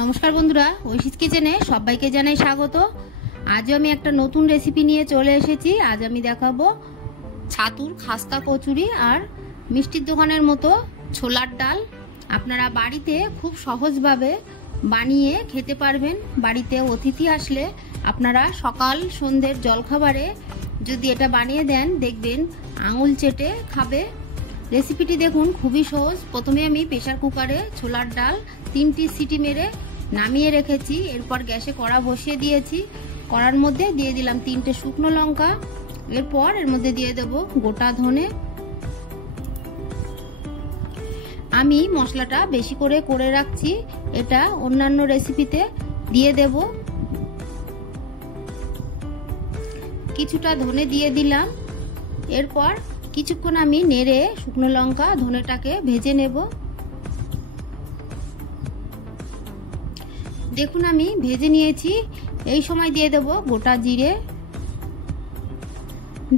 নমস্কার বন্ধুরা, ঐশীস কিচেনে সবাইকে জানাই স্বাগত। আজও আমি একটা নতুন রেসিপি নিয়ে চলে এসেছি। আজ আমি দেখাবো ছাতুর খাস্তা কচুরি আর মিষ্টির দোকানের মতো ছোলার ডাল। আপনারা বাড়িতে খুব সহজভাবে বানিয়ে খেতে পারবেন। বাড়িতে অতিথি আসলে আপনারা সকাল সন্ধ্যের জলখাবারে যদি এটা বানিয়ে দেন, দেখবেন আঙুল চেটে খাবে। রেসিপিটি দেখুন, খুবই সহজ। প্রথমে আমি প্রেসার কুকারে ছোলার ডাল 3টি সিটি মেরে নামিয়ে রেখেছি। এরপর গ্যাসে কড়া বসিয়ে দিয়েছি। কড়ার মধ্যে দিয়ে দিলাম 3টে শুকনো লঙ্কা। এরপর এর মধ্যে দিয়ে দেব গোটা ধনে। আমি মশলাটা বেশি করে রাখছি, এটা অন্যান্য রেসিপিতে দিয়ে দেব। কিছুটা ধনে দিয়ে দিলাম। এরপর কিছুক্ষণ আমি নেড়ে শুকনো লঙ্কা ধনেটাকে ভেজে নেব। দেখুন আমি ভেজে নিয়েছি। এই সময় দিয়ে দেব গোটা জিরে,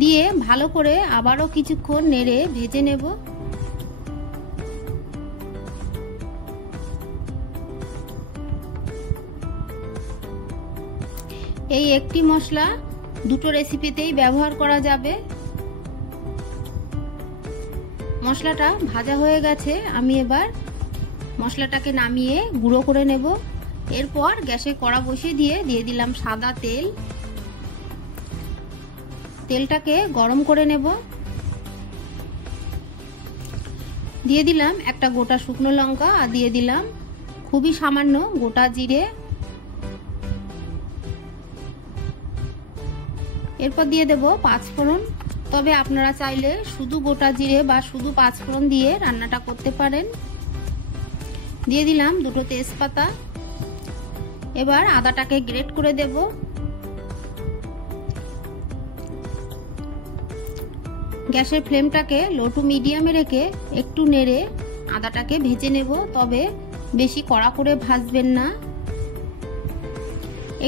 দিয়ে ভালো করে আবারও কিছুক্ষণ নেড়ে ভেজে নেব। এই একটি মশলা দুটো রেসিপিতেই ব্যবহার করা যাবে। মশলাটা ভাজা হয়ে গেছে, আমি এবার মশলাটাকে নামিয়ে গুঁড়ো করে নেব। এরপর গ্যাসে কড়া বসিয়ে দিয়ে দিলাম সাদা তেল। তেলটাকে গরম করে নেব। দিয়ে দিলাম একটা গোটা শুকনো লঙ্কা আর দিয়ে দিলাম খুবই সামান্য গোটা জিরে। এরপর দিয়ে দেব 5 ফোড়ন। তবে আপনারা চাইলে শুধু গোটা জিরে বা শুধু 5 ফোড়ন দিয়ে রান্নাটা করতে পারেন। দিয়ে দিলাম 2টো তেজপাতা। এবার আদাটাকে গ্রেট করে দেব। গ্যাসের ফ্লেমটাকে লো টু মিডিয়ামে রেখে একটু নেড়ে আদাটাকে ভেজে নেব। তবে বেশি কড়া করে ভাজবেন না।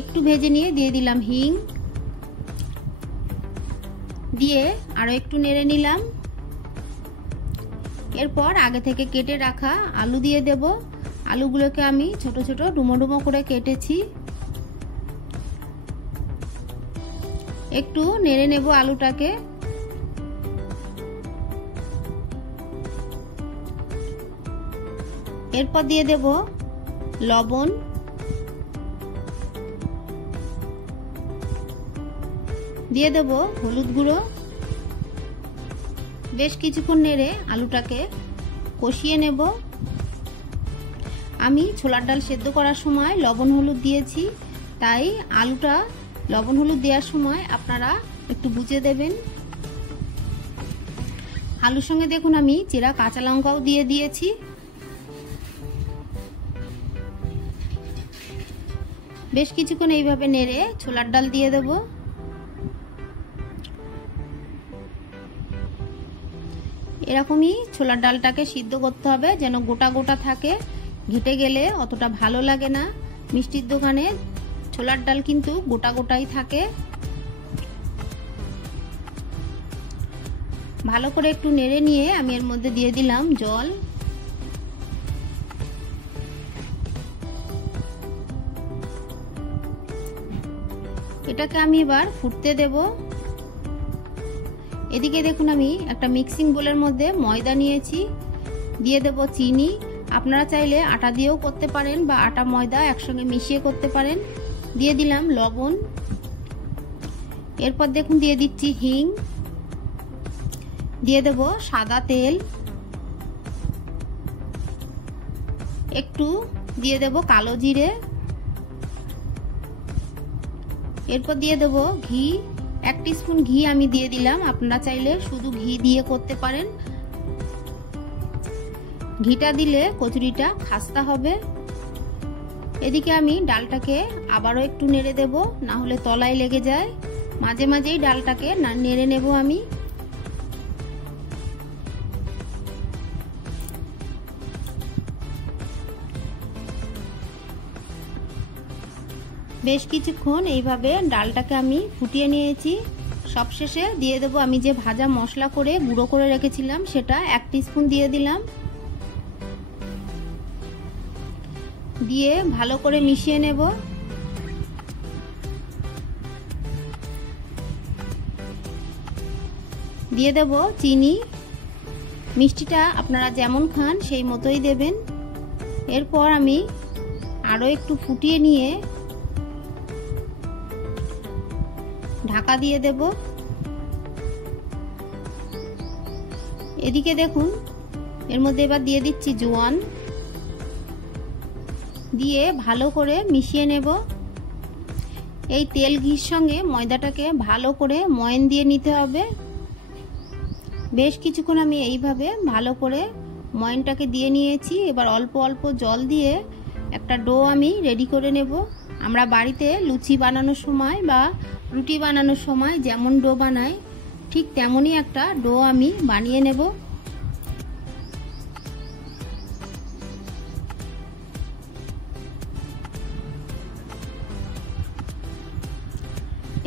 একটু ভেজে নিয়ে দিয়ে দিলাম হিং, দিয়ে আরো একটু নেড়ে নিলাম। এরপর আগে থেকে কেটে রাখা আলু দিয়ে দেব। আলুগুলোকে আমি ছোট ছোট ডুমো ডুমো করে কেটেছি। একটু নেড়ে নেব আলুটাকে। এরপর দিয়ে দেব লবণ, দিয়ে দেব হলুদ গুঁড়ো। বেশ কিছুক্ষণ নেড়ে আলুটাকে কষিয়ে নেব। আমি ছোলার ডাল সেদ্ধ করার সময় লবণ হলুদ দিয়েছি, তাই আলুটা লবণ হলুদ দেওয়ার সময় আপনারা একটু বুঝে দেবেন। আলুর সঙ্গে দেখুন আমি চেরা কাঁচা লঙ্কাও দিয়ে দিয়েছি। বেশ কিছুক্ষণ এইভাবে নেড়ে ছোলার ডাল দিয়ে দেব। এরকমই ছোলার ডালটাকে সিদ্ধ করতে হবে, যেন গোটা গোটা থাকে। ঘেটে গেলে অতটা ভালো লাগে না। মিষ্টির দোকানে ছোলার ডাল কিন্তু গোটা গোটাই থাকে। ভালো করে একটু নেড়ে নিয়ে আমি এর মধ্যে দিয়ে দিলাম জল। এটাকে আমি এবার ফুটতে দেব। এদিকে দেখুন আমি একটা মিক্সিং বোলের মধ্যে ময়দা নিয়েছি। দিয়ে দেব চিনি। আপনারা চাইলে আটা দিয়েও করতে পারেন বা আটা ময়দা একসঙ্গে মিশিয়ে করতে পারেন। দিয়ে দিলাম লবণ। এরপর দেখুন দিয়ে দিচ্ছি হিং। দিয়ে দেব সাদা তেল। একটু দিয়ে দেব কালো জিরে। এরপর দিয়ে দেব ঘি। 1 টিস্পুন ঘি আমি দিয়ে দিলাম। আপনারা চাইলে শুধু ঘি দিয়ে করতে পারেন। ঘিটা দিলে কচুরিটা খাস্তা হবে। এদিকে আমি ডালটাকে আবারও একটু নেড়ে দেব, না হলে তলায় লেগে যায়। মাঝে মাঝেই ডালটাকে নেড়ে নেব আমি। বেশ কিছুক্ষণ এইভাবে ডালটাকে আমি ফুটিয়ে নিয়েছি। সবশেষে দিয়ে দেব আমি যে ভাজা মশলা করে গুঁড়ো করে রেখেছিলাম, সেটা 1 টিস্পুন দিয়ে দিলাম। দিয়ে ভালো করে মিশিয়ে নেব। দিয়ে দেব চিনি, মিষ্টিটা আপনারা যেমন খান সেই মতোই দেবেন। এরপর আমি আরও একটু ফুটিয়ে নিয়ে ঢাকা দিয়ে দেব। এদিকে দেখুন এর মধ্যে এবার দিয়ে দিচ্ছি জোয়ান, দিয়ে ভালো করে মিশিয়ে নেব। এই তেল ঘির সঙ্গে ময়দাটাকে ভালো করে ময়ান দিয়ে নিতে হবে। বেশ কিছুক্ষণ আমি এইভাবে ভালো করে ময়ানটাকে দিয়ে নিয়েছি। এবার অল্প অল্প জল দিয়ে একটা ডো আমি রেডি করে নেব। আমরা বাড়িতে লুচি বানানোর সময় বা রুটি বানানোর সময় যেমন ডো বানাই ঠিক তেমনই একটা ডো আমি বানিয়ে নেব।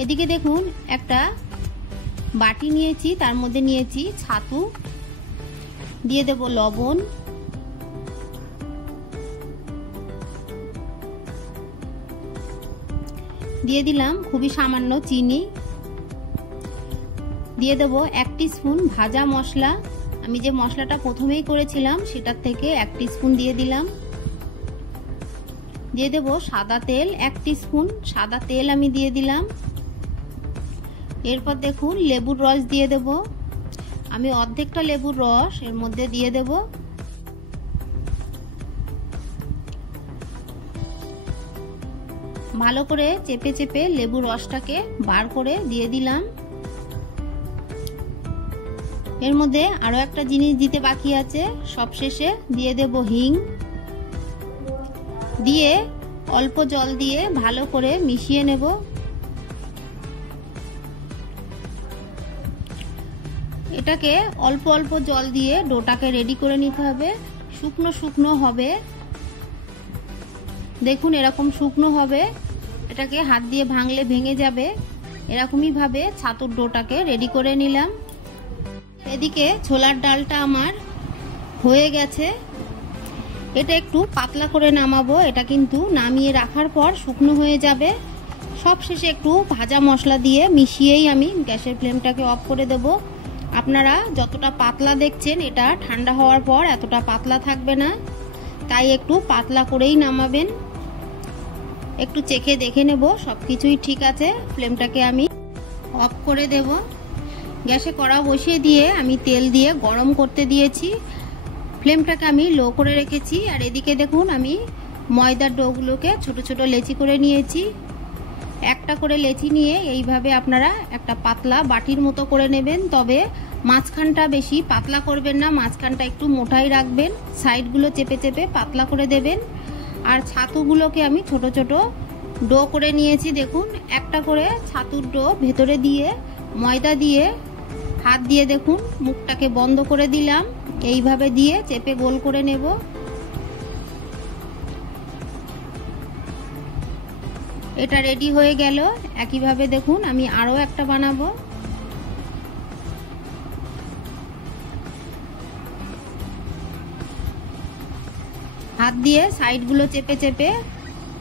এদিকে দেখুন একটা বাটি নিয়েছি, তার মধ্যে নিয়েছি ছাতু, দিয়ে দেব লবণ, দিয়ে দিলাম খুবই সামান্য চিনি, দিয়ে দেব 1 টিস্পুন ভাজা মশলা। আমি যে মশলাটা প্রথমেই করেছিলাম সেটার থেকে 1 টিস্পুন দিয়ে দিলাম। দিয়ে দেব সাদা তেল, 1 টিস্পুন সাদা তেল আমি দিয়ে দিলাম। এরপর দেখুন লেবুর রস দিয়ে দেব। আমি অর্ধেকটা লেবুর রস এর মধ্যে দিয়ে দেব। ভালো করে চেপে চেপে লেবুর রসটাকে বার করে দিয়ে দিলাম। এর মধ্যে আরো একটা জিনিস দিতে বাকি আছে, সবশেষে দিয়ে দেব হিং, দিয়ে অল্প জল দিয়ে ভালো করে মিশিয়ে নেব। এটাকে অল্প অল্প জল দিয়ে ডোটাকে রেডি করে নিতে হবে। শুকনো শুকনো হবে, দেখুন এরকম শুকনো হবে। এটাকে হাত দিয়ে ভাঙলে ভেঙে যাবে। এরকমই ভাবে ছাতুর ডোটাকে রেডি করে নিলাম। এদিকে ছোলার ডালটা আমার হয়ে গেছে। এটা একটু পাতলা করে নামাবো। এটা কিন্তু নামিয়ে রাখার পর শুকনো হয়ে যাবে। সবশেষে একটু ভাজা মশলা দিয়ে মিশিয়েই আমি গ্যাসের ফ্লেমটাকে অফ করে দেব। আপনারা যতটা পাতলা দেখছেন এটা ঠান্ডা হওয়ার পর এতটা পাতলা থাকবে না, তাই একটু পাতলা করেই নামাবেন। একটু চেখে দেখে নেব সবকিছুই ঠিক আছে। ফ্লেমটাকে আমি অফ করে দেব। গ্যাসে কড়া বসিয়ে দিয়ে আমি তেল দিয়ে গরম করতে দিয়েছি। ফ্লেমটাকে আমি লো করে রেখেছি। আর এদিকে দেখুন আমি ময়দার ডোগুলোকে ছোট ছোট লেচি করে নিয়েছি। একটা করে লেচি নিয়ে এইভাবে আপনারা একটা পাতলা বাটির মতো করে নেবেন। তবে মাঝখানটা বেশি পাতলা করবেন না, মাঝখানটা একটু মোটাই রাখবেন। সাইডগুলো চেপে চেপে পাতলা করে দেবেন। আর ছাতুগুলোকে আমি ছোট ছোট ডো করে নিয়েছি। দেখুন একটা করে ছাতুর ডো ভেতরে দিয়ে ময়দা দিয়ে হাত দিয়ে দেখুন মুখটাকে বন্ধ করে দিলাম। এইভাবে দিয়ে চেপে গোল করে নেব। এটা রেডি হয়ে গেল। একইভাবে দেখুন আমি আরো একটা বানাবো। হাত দিয়ে সাইডগুলো চেপে চেপে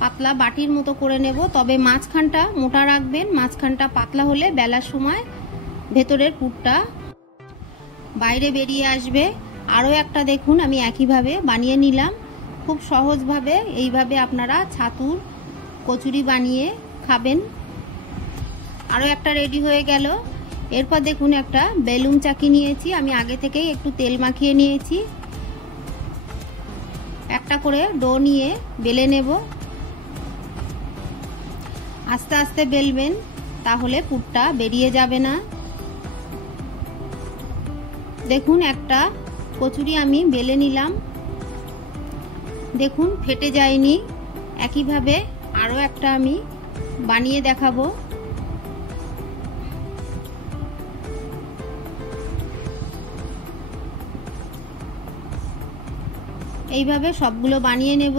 পাতলা বাটির মতো করে নেব। তবে মাঝখানটা মোটা রাখবেন, মাঝখানটা পাতলা হলে বেলার সময় ভেতরের পুরটা বাইরে বেরিয়ে আসবে। আরও একটা দেখুন আমি একইভাবে বানিয়ে নিলাম। খুব সহজভাবে এইভাবে আপনারা ছাতুর কচুরি বানিয়ে খাবেন। আরও একটা রেডি হয়ে গেল। এরপর দেখুন একটা বেলুন চাকি নিয়েছি। আমি আগে থেকেই একটু তেল মাখিয়ে নিয়েছি। একটা করে ডো নিয়ে বেলে নেব। আস্তে আস্তে বেলবেন, তাহলে পুরটা বেরিয়ে যাবে না। দেখুন একটা কচুরি আমি বেলে নিলাম। দেখুন ফেটে যায়নি। একইভাবে আরও একটা আমি বানিয়ে দেখাবো। এইভাবে সবগুলো বানিয়ে নেব।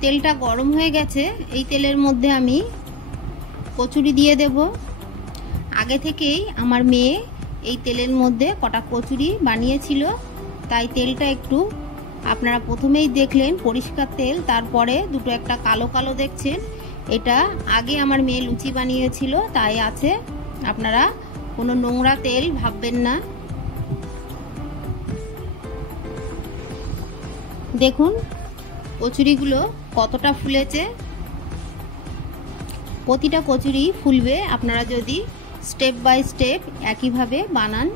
তেলটা গরম হয়ে গেছে। এই তেলের মধ্যে আমি কচুরি দিয়ে দেব। আগে থেকেই আমার মেয়ে এই তেলের মধ্যে কটা কচুরি বানিয়েছিল, তাই তেলটা একটু আপনারা প্রথমেই দেখলেন পরিষ্কার তেল, তারপরে দুটো একটা কালো কালো দেখছেন। এটা আগে আমার মেয়ে লুচি বানিয়েছিল তাই আছে, আপনারা কোনো নোংরা তেল ভাববেন না। দেখুন কচুরিগুলো কতটা ফুলেছে। প্রতিটা কচুরি ফুলবে আপনারা যদি স্টেপ বাই স্টেপ একইভাবে বানান।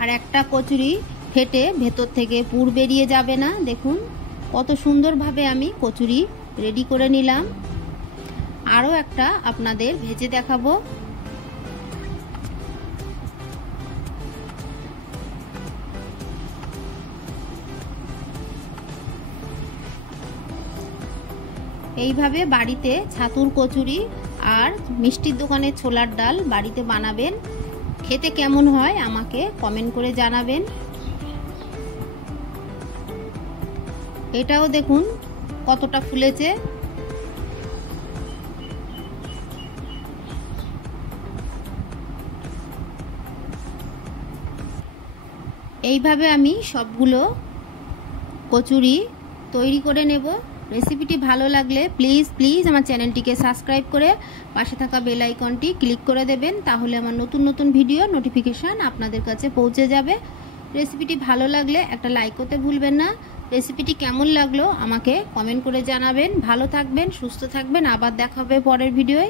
আর একটা কচুরি ফেটে ভেতর থেকে পুর বেরিয়ে যাবে না। দেখুন কত সুন্দরভাবে আমি কচুরি রেডি করে নিলাম। আরও একটা আপনাদের ভেজে দেখাবো। এইভাবে বাড়িতে ছাতুর কচুরি আর মিষ্টির দোকানের ছোলার ডাল বাড়িতে বানাবেন। খেতে কেমন হয় আমাকে কমেন্ট করে জানাবেন। এটাও দেখুন কতটা ফুলেছে। এইভাবে আমি সবগুলো কচুরি তৈরি করে নেব। রেসিপিটি ভালো লাগলে প্লিজ আমার চ্যানেলটিকে সাবস্ক্রাইব করে পাশে থাকা বেল আইকনটি ক্লিক করে দেবেন, তাহলে আমার নতুন নতুন ভিডিও নোটিফিকেশান আপনাদের কাছে পৌঁছে যাবে। রেসিপিটি ভালো লাগলে একটা লাইক করতে ভুলবেন না। রেসিপিটি কেমন লাগলো আমাকে কমেন্ট করে জানাবেন। ভালো থাকবেন, সুস্থ থাকবেন, আবার দেখা হবে পরের ভিডিওয়।